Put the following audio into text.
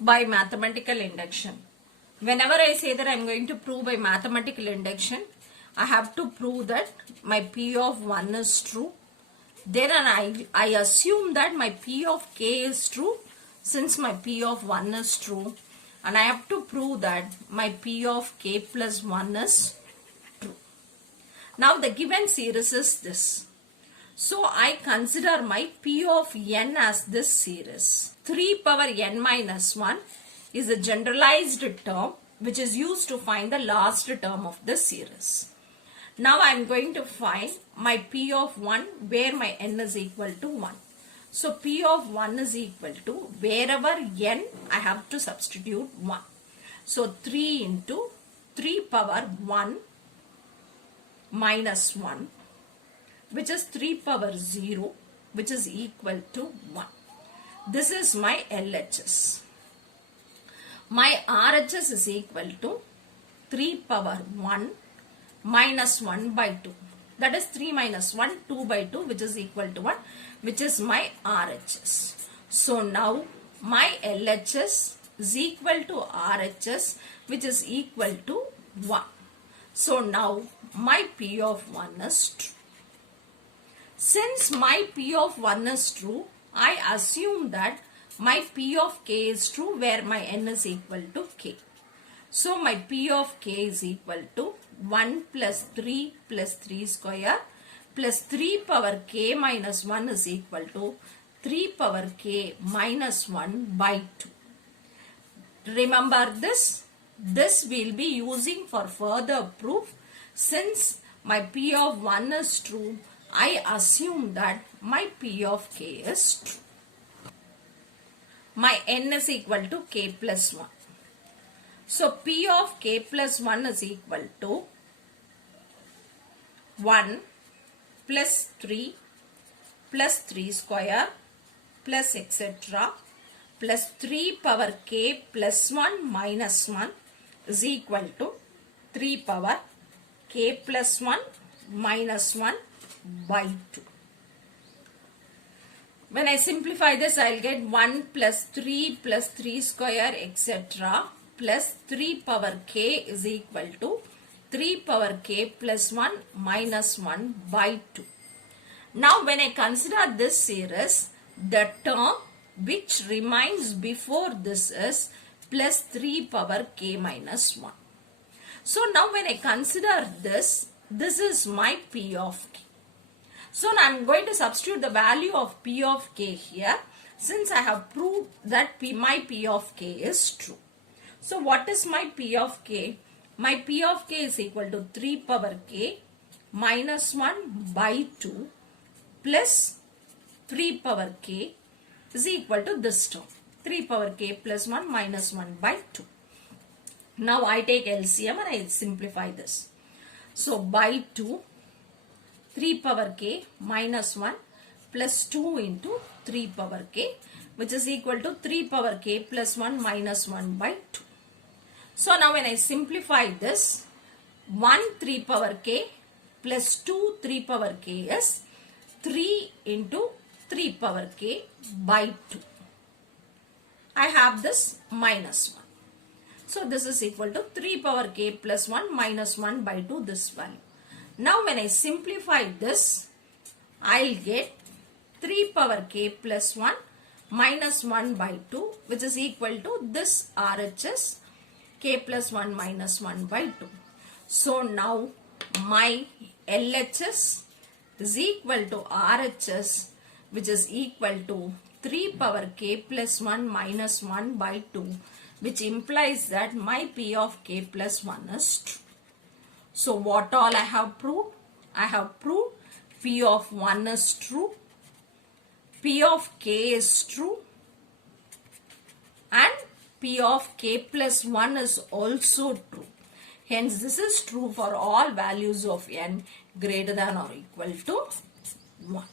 by mathematical induction. Whenever I say that I am going to prove by mathematical induction, I have to prove that my P of 1 is true. Then I assume that my P of k is true since my P of 1 is true. And I have to prove that my P of k plus 1 is true. Now the given series is this. So I consider my P of n as this series. 3 power n minus 1 is a generalized term which is used to find the last term of the series. Now I am going to find my P of 1 where my n is equal to 1. So P of 1 is equal to wherever n I have to substitute 1. So 3 into 3 power 1 minus 1, which is 3 power 0, which is equal to 1. This is my LHS. My RHS is equal to 3 power 1 minus 1 by 2. That is 3 minus 1, 2 by 2, which is equal to 1, which is my RHS. So now my LHS is equal to RHS, which is equal to 1. So now my P of 1 is true. Since my P of 1 is true, I assume that my P of k is true where my n is equal to k. So my P of k is equal to 1 plus 3 square plus 3 power k minus 1 is equal to 3 power k minus 1 by 2. Remember this. This we'll be using for further proof. Since my P of 1 is true, I assume that my P of k is true. My n is equal to k plus 1. So P of k plus 1 is equal to 1 plus 3 square plus etc. plus 3 power k plus 1 minus 1 is equal to 3 power k plus 1 minus 1 by 2. When I simplify this, I will get 1 plus 3 square etc. plus 3 power k is equal to 3 power k plus 1 minus 1 by 2. Now when I consider this series, the term which remains before this is plus 3 power k minus 1. So now when I consider this is my P of k. So now I am going to substitute the value of P of k here since I have proved that my P of k is true. So what is my P of k? My P of k is equal to 3 power k minus 1 by 2 plus 3 power k is equal to this term. 3 power k plus 1 minus 1 by 2. Now I take LCM and I simplify this. So by 2, 3 power k minus 1 plus 2 into 3 power k, which is equal to 3 power k plus 1 minus 1 by 2. So now when I simplify this, 1 3 power k plus 2 3 power k is 3 into 3 power k by 2. I have this minus 1. So this is equal to 3 power k plus 1 minus 1 by 2, this value. Now when I simplify this, I'll get 3 power k plus 1 minus 1 by 2, which is equal to this RHS k plus 1 minus 1 by 2. So now my LHS is equal to RHS, which is equal to 3 power k plus 1 minus 1 by 2, which implies that my P of k plus 1 is true. So what all I have proved? I have proved P of 1 is true, P of k is true, and P of k plus 1 is also true. Hence this is true for all values of n greater than or equal to 1.